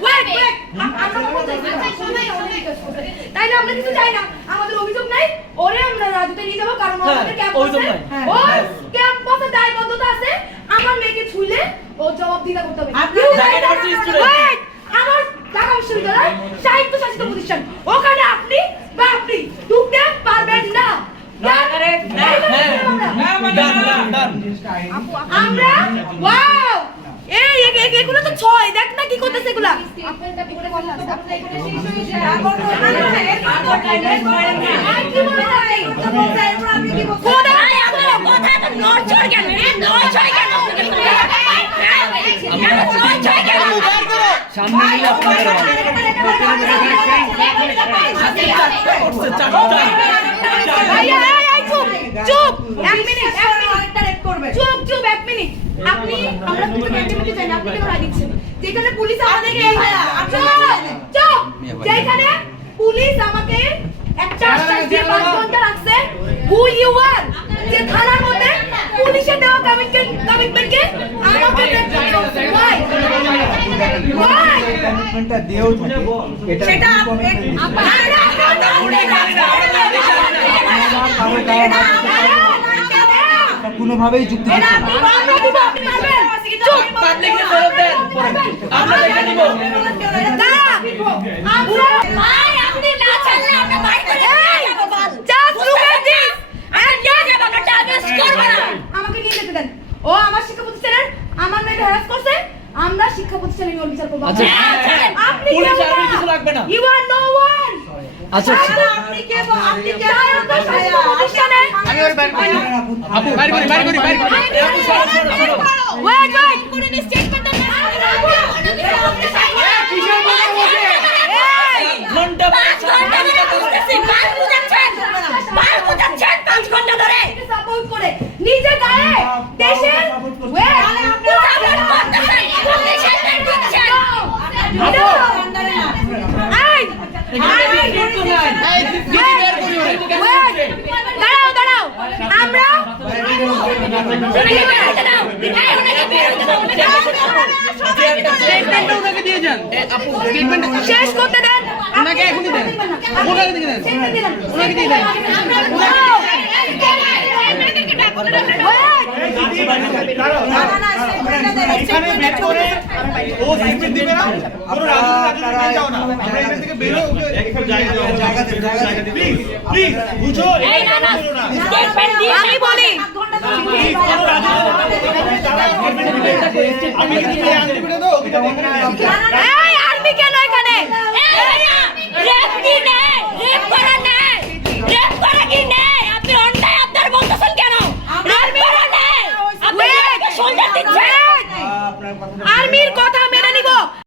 আমরা কথা বলছি। তাইলে আমরা কিছু চাই না আমাদের অভিযোগ নাই ওরে আমরা রাজুতে নিয়ে যাব কারণ হ্যাঁ, আমাদের ওর ক্যাম্পাসে দায়বদ্ধতা আছে আমার মেয়েকে ছুইলে ও জবাব দিতে করতে হবে! আমার ঢাকা বিশ্ববিদ্যালয় সাহিত্য শাসিত প্রতিষ্ঠান ওখানে আপনি বা আপনি ঢুকতে পারবেন না হ্যাঁ। আমরা ওয়াও এই এই- এই- এগুলো তো ছয় দেখ না কি করতেছে এগুলা সামনে আপনাদের চুপ, চুপ, এক মিনিট, এক মিনিট। মিনিট। আপনি আমরা কিন্তু ক্যান্টিনে চাই আপনি কেন রাগ দিচ্ছেন? যেখানে পুলিশ আমাদেরকে চুপ। যেখানে পুলিশ আমাকে একটা আশ্বাস দিয়ে পাঁচ ঘণ্টা রাখছে হু ইউ আর যে থানার মধ্যে পুলিশের দেওয়া কমিটমেন্ট কমিটমেন্টকে আমাকে ওয়াই ওয়াই কমিটমেন্টটা দিয়েও থাকে এটা সেটা আপ- commitment আপ- এটা কোনোভাবেই যুক্তি ও আমার শিক্ষা প্রতিষ্ঠানের আমার হ্যারাস করছে আমরা শিক্ষা প্রতিষ্ঠানে বিচার করব আচ্ছা। আপনি পুলিশ কিছু লাগবে না। ইউ আর নো ওয়ান আচ্ছা আপনি কেবল আপনি কে স্বায়ত্ত শাসিত প্রতিষ্ঠানে আমি ওর বাইরে করি আপু বাইরে করি বাইরে করি বাইরে করি আপু ওয়েট ওয়েট কোনো স্টেটমেন্ট না ঘণ্টা পাঁচ ঘণ্টা ধরে বুঝতেছি বাল বুঝাচ্ছেন বাল বুঝাচ্ছেন পাঁচ ঘণ্টা ধরে সাপোর্ট করে নিজে গায়ে দেশের ওয়েট সাপোর্ট করতেছেন পুলিশের দিচ্ছেন এই এখানে বিদ্যুৎ তো নাই এই দিদি বের করি ওরে ওয়েট দাঁড়াও দাঁড়াও আমরা? শেষ করতে দেন। ওনাকে এখনই দেন। ওনাকে দিয়ে দেন। ওনাকে দিয়ে দেন। এখানে ব্যাট করে ও স্টেটমেন্ট দিবে না? পুরো রাজনীতি রাজনীতি যাও না। আমরা এখান থেকে বের একটু জায়গা দাও জায়গা দিন, জায়গা দিন। প্লিজ প্লিজ বুঝো? এই না না স্টেটমেন্ট দিয়ে আমি বলি। আমি কিন্তু এই আনলিমিটেড ওকে এই